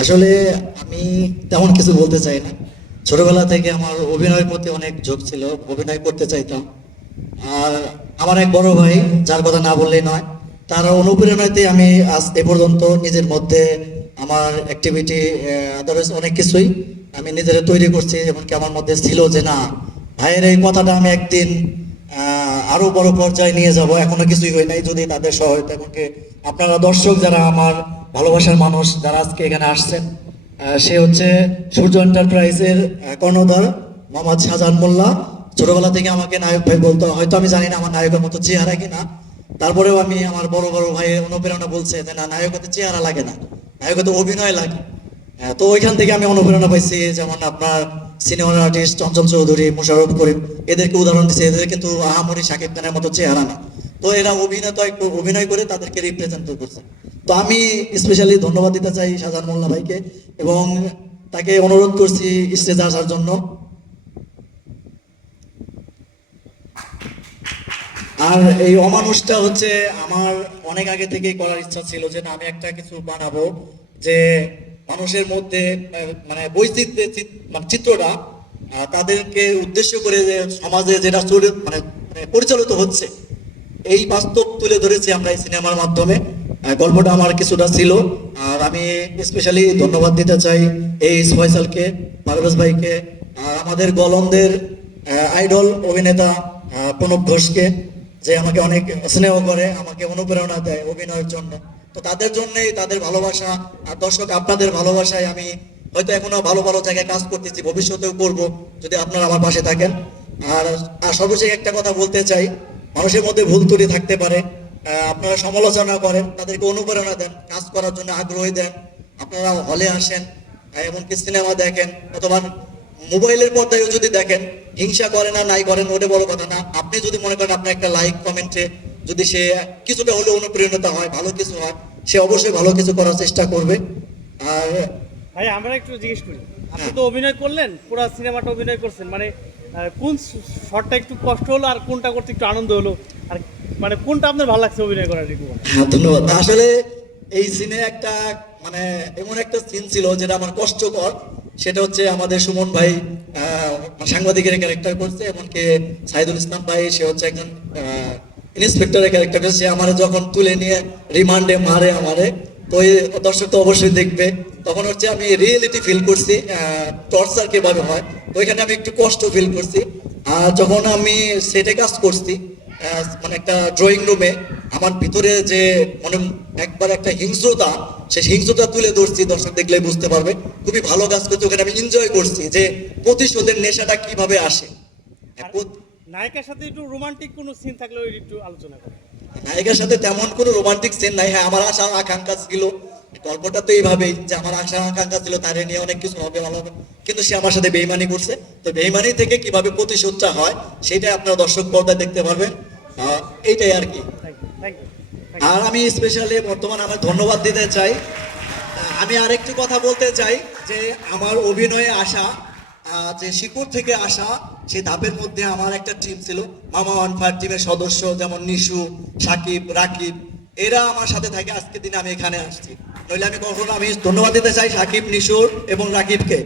আসলে আমি তেমন কিছু বলতে চাই না। ছোটবেলা থেকে আমার অভিনয়ের প্রতি অনেক ঝোঁক ছিল, অভিনয় করতে চাইতাম। আর আমার এক বড় ভাই, যার কথা না বললেই নয়, তার অনুপ্রেরণাতে আমি আজ এ পর্যন্ত নিজের মধ্যে আমার অ্যাক্টিভিটি আদারওয়াইজ অনেক কিছুই আমি নিজেরা তৈরি করছি, এমনকি আমার মধ্যে ছিল যে না, ভাইয়ের এই কথাটা আমি একদিন আরও বড় পর্যায়ে নিয়ে যাব। এখনও কিছুই হয় নাই। যদি তাদের সহায়তা এমনকি আপনারা দর্শক যারা আমার ভালোবাসার মানুষ যারা আজকে এখানে আসছেন সে হচ্ছে সূর্য এন্টারপ্রাইজের কর্ণধার মোহাম্মদ শাহজাহান মোল্লা। ছোটবেলা থেকে আমাকে নায়ক ভাই বলতো, হয়তো আমি জানি না আমার নায়কের মতো চেহারা কিনা। তারপরেও আমি আমার বড় বড় ভাইয়ের অনুপ্রেরণা বলছে যে, না নায়কতে চেহারা লাগে না। নায়কতে অভিনয় লাগে। তো ওইখান থেকে আমি অনুপ্রেরণা পাইছি যেমন আপনার সিনিয়র আর্টিস্ট চঞ্চল চৌধুরী, মুশারফ করিম, এদেরকে উদাহরণ দিচ্ছে এদের কিন্তু আহামরি শাকিব খানের মতো চেহারা না। তো এরা অভিনয় অভিনয় করে তাদেরকে রিপ্রেজেন্ট করছে। তো আমি স্পেশালি ধন্যবাদ দিতে চাই শাহজাহান মোল্লা ভাইকে এবং তাকে অনুরোধ করছি স্টেজে আসার জন্য। আর এই অমানুষটা হচ্ছে আমার অনেক আগে থেকেই করার ইচ্ছা ছিল যে না, আমি একটা কিছু বানাবো যে মানুষের মধ্যে মানে বৈচিত্র্যের মানে চিত্রটা তাদেরকে উদ্দেশ্য করে যে সমাজে যেটা চলে- মানে মানে পরিচালিত হচ্ছে, এই বাস্তব তুলে ধরেছি আমরা এই সিনেমার মাধ্যমে। গল্পটা আমার কিছুটা ছিল। আর আমি স্পেশালি ধন্যবাদ দিতে চাই এই ফয়সালকে, পারভেজ ভাইকে, আর আমাদের গলমদের আইডল অভিনেতা প্রণব ঘোষকে, যে আমাকে অনেক স্নেহ করে, আমাকে অনুপ্রেরণা দেয় অভিনয়ের জন্য। তো তাদের জন্যই তাদের ভালোবাসা, আর দর্শক, আপনাদের ভালোবাসায় আমি হয়তো এখনও ভালো ভালো জায়গায় কাজ করতেছি, ভবিষ্যতেও করব, যদি আপনারা আমার পাশে থাকেন। আর আর সর্বশেষ একটা কথা বলতে চাই, মানুষের মধ্যে ভুল ত্রুটি থাকতে পারে আপনারা সমালোচনা করেন, তাদেরকে অনুপ্রেরণা দেন, কাজ করার জন্য আগ্রহী দেন, আপনারা হলে আসেন, এমনকি সিনেমা দেখেন, অথবা মোবাইলের পর্দায়ও যদি দেখেন, হিংসা করে না, নাই করেন, ওটা বড় কথা না। আপনি যদি মনে করেন আপনার একটা লাইক কমেন্টে যদি সে কিছুটা হলেও অনুপ্রেরণা হয়, ভালো কিছু হয় সে অবশ্যই ভালো কিছু করার চেষ্টা করবে। আর ভাই আমরা একটু জিজ্ঞেস করি আপনি তো অভিনয় করলেন পুরো সিনেমাটা অভিনয় করছেন মানে কোন শটটা একটু কষ্ট হলো আর কোনটা করতে একটু আনন্দ হলো? আর মানে কোনটা আপনার ভালো লাগছে অভিনয় করার একটু হ্যাঁ ধন্যবাদ। আসলে এই সিনে একটা মানে এমন একটা সিন ছিল যেটা আমার কষ্টকর। সেটা হচ্ছে আমাদের সুমন ভাই আহ, সাংবাদিকের ক্যারেক্টার করছে এমনকি সাইদুল ইসলাম ভাই সে হচ্ছে একজন ইন্সপেক্টরের ক্যারেক্টার সে আমার যখন তুলে নিয়ে রিমান্ডে মারে আমারে, তো এই দর্শক তো অবশ্যই দেখবে। তখন হচ্ছে আমি রিয়েলিটি ফিল করছি টর্চার কীভাবে হয়, তো এখানে আমি একটু কষ্ট ফিল করছি। আর যখন আমি সেটে কাজ করছি মানে একটা ড্রয়িং রুমে আমার ভিতরে যে মানে একবার একটা হিংস্রতা, সেই হিংস্রতা তুলে ধরছি, দর্শক দেখলে বুঝতে পারবে। খুবই ভালো কাজ করছি, ওখানে আমি এনজয় করছি যে প্রতিশোধের নেশাটা কীভাবে আসে। নায়িকার সাথে একটু রোমান্টিক কোনো সিন থাকলে ওই একটু আলোচনা করেন নায়িকার সাথে তেমন কোনো রোমান্টিক সিন নাই। হ্যাঁ আমার আশা আকাঙ্ক্ষা ছিল। গল্পটা তো এইভাবেই যে আমার আশা আকাঙ্ক্ষা ছিল তারে নিয়ে অনেক কিছু হবে ভালো হবে। কিন্তু সে আমার সাথে বেইমানি করছে। তো বেইমানি থেকে কীভাবে প্রতিশোধটা হয় সেটাই আপনারা দর্শক পর্দায় দেখতে পারবেন। এইটাই আর কি। আর আমি স্পেশালি বর্তমান আমার ধন্যবাদ দিতে চাই। আমি আরেকটি কথা বলতে চাই যে আমার অভিনয়ে আসা যে শিকড় থেকে আসা সেই ধাপের মধ্যে আমার একটা টিম ছিল, মামা ওয়ান ফায়ার টিমের সদস্য যেমন নিশু, সাকিব, রাকিব, এরা আমার সাথে থাকে আজকে দিনে আমি এখানে আসছি। নইলে আমি কখনো, আমি ধন্যবাদ দিতে চাই সাকিব নিশুর এবং রাকিবকে।